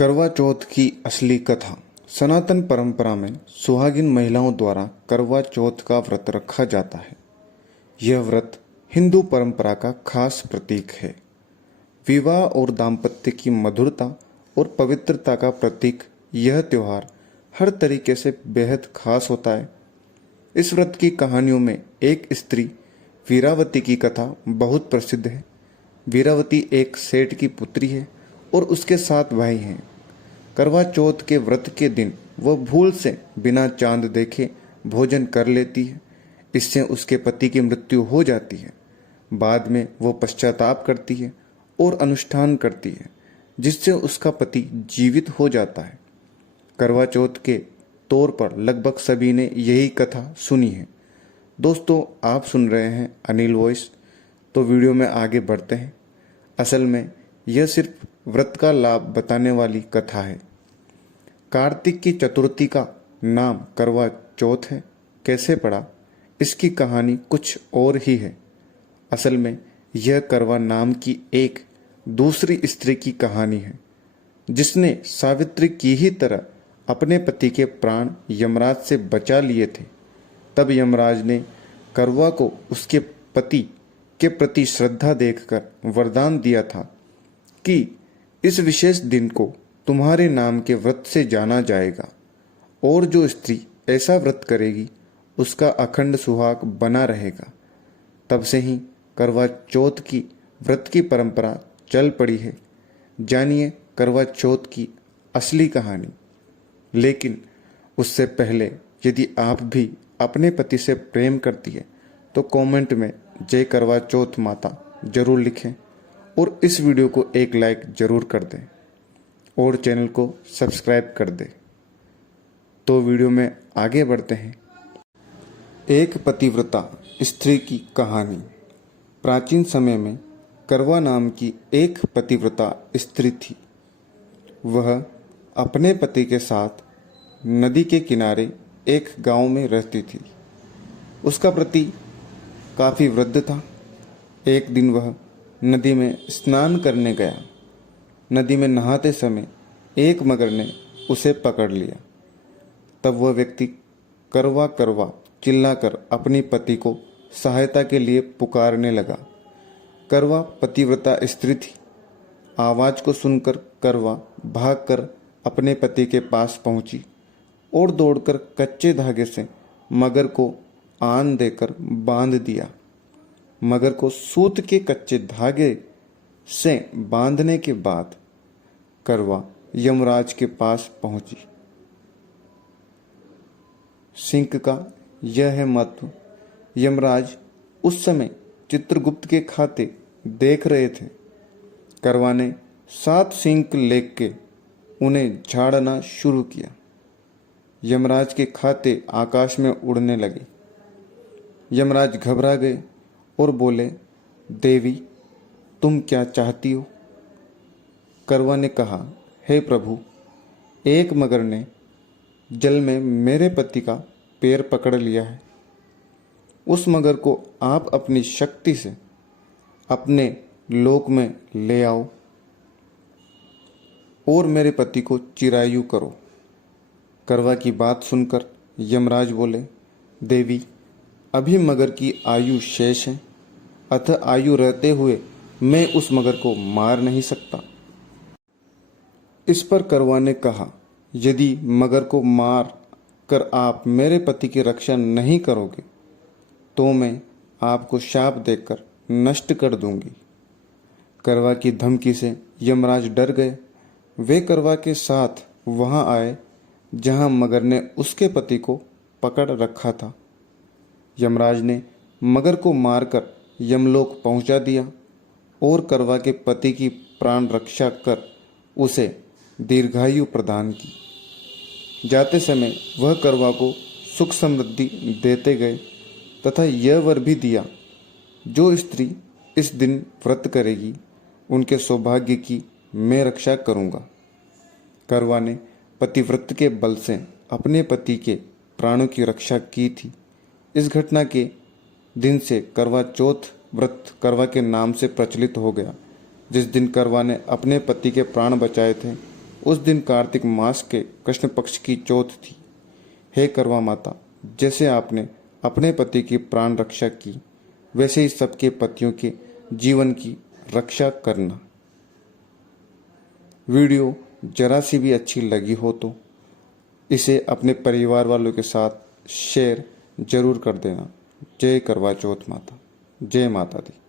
करवा चौथ की असली कथा। सनातन परंपरा में सुहागिन महिलाओं द्वारा करवा चौथ का व्रत रखा जाता है। यह व्रत हिंदू परंपरा का खास प्रतीक है। विवाह और दाम्पत्य की मधुरता और पवित्रता का प्रतीक यह त्योहार हर तरीके से बेहद खास होता है। इस व्रत की कहानियों में एक स्त्री वीरावती की कथा बहुत प्रसिद्ध है। वीरावती एक सेठ की पुत्री है और उसके 7 भाई हैं। करवा चौथ के व्रत के दिन वह भूल से बिना चांद देखे भोजन कर लेती है। इससे उसके पति की मृत्यु हो जाती है। बाद में वो पश्चाताप करती है और अनुष्ठान करती है, जिससे उसका पति जीवित हो जाता है। करवा चौथ के तौर पर लगभग सभी ने यही कथा सुनी है। दोस्तों, आप सुन रहे हैं अनिल वॉइस। तो वीडियो में आगे बढ़ते हैं। असल में यह सिर्फ व्रत का लाभ बताने वाली कथा है। कार्तिक की चतुर्थी का नाम करवा चौथ है। कैसे पड़ा, इसकी कहानी कुछ और ही है। असल में यह करवा नाम की एक दूसरी स्त्री की कहानी है, जिसने सावित्री की ही तरह अपने पति के प्राण यमराज से बचा लिए थे। तब यमराज ने करवा को उसके पति के प्रति श्रद्धा देखकर वरदान दिया था कि इस विशेष दिन को तुम्हारे नाम के व्रत से जाना जाएगा, और जो स्त्री ऐसा व्रत करेगी उसका अखंड सुहाग बना रहेगा। तब से ही करवा चौथ की व्रत की परंपरा चल पड़ी है। जानिए करवा चौथ की असली कहानी। लेकिन उससे पहले यदि आप भी अपने पति से प्रेम करती है तो कमेंट में जय करवा चौथ माता जरूर लिखें और इस वीडियो को एक लाइक जरूर कर दें और चैनल को सब्सक्राइब कर दें। तो वीडियो में आगे बढ़ते हैं। एक पतिव्रता स्त्री की कहानी। प्राचीन समय में करवा नाम की एक पतिव्रता स्त्री थी। वह अपने पति के साथ नदी के किनारे एक गांव में रहती थी। उसका पति काफ़ी वृद्ध था। एक दिन वह नदी में स्नान करने गया। नदी में नहाते समय एक मगर ने उसे पकड़ लिया। तब वह व्यक्ति करवा करवा चिल्लाकर अपनी पति को सहायता के लिए पुकारने लगा। करवा पतिव्रता स्त्री थी। आवाज़ को सुनकर करवा भागकर अपने पति के पास पहुंची और दौड़कर कच्चे धागे से मगर को आन देकर बांध दिया। मगर को सूत के कच्चे धागे से बांधने के बाद करवा यमराज के पास पहुंची। सिंह का यह है महत्व। यमराज उस समय चित्रगुप्त के खाते देख रहे थे। करवा ने 7 सिंह लेके उन्हें झाड़ना शुरू किया। यमराज के खाते आकाश में उड़ने लगे। यमराज घबरा गए और बोले, देवी, तुम क्या चाहती हो? करवा ने कहा, हे प्रभु, एक मगर ने जल में मेरे पति का पैर पकड़ लिया है। उस मगर को आप अपनी शक्ति से अपने लोक में ले आओ और मेरे पति को चिरायु करो। करवा की बात सुनकर यमराज बोले, देवी, अभी मगर की आयु शेष है, अतः आयु रहते हुए मैं उस मगर को मार नहीं सकता। इस पर करवा ने कहा, यदि मगर को मार कर आप मेरे पति की रक्षा नहीं करोगे तो मैं आपको शाप देकर नष्ट कर दूंगी। करवा की धमकी से यमराज डर गए। वे करवा के साथ वहां आए जहां मगर ने उसके पति को पकड़ रखा था। यमराज ने मगर को मारकर यमलोक पहुंचा दिया और करवा के पति की प्राण रक्षा कर उसे दीर्घायु प्रदान की। जाते समय वह करवा को सुख समृद्धि देते गए तथा यह वर भी दिया, जो स्त्री इस दिन व्रत करेगी उनके सौभाग्य की मैं रक्षा करूंगा। करवा ने पतिव्रत के बल से अपने पति के प्राणों की रक्षा की थी। इस घटना के दिन से करवा चौथ व्रत करवा के नाम से प्रचलित हो गया। जिस दिन करवा ने अपने पति के प्राण बचाए थे उस दिन कार्तिक मास के कृष्ण पक्ष की चौथ थी। हे करवा माता, जैसे आपने अपने पति की प्राण रक्षा की, वैसे ही सबके पतियों के जीवन की रक्षा करना। वीडियो जरा सी भी अच्छी लगी हो तो इसे अपने परिवार वालों के साथ शेयर जरूर कर देना। जय करवा चौथ माता, जय माता दी।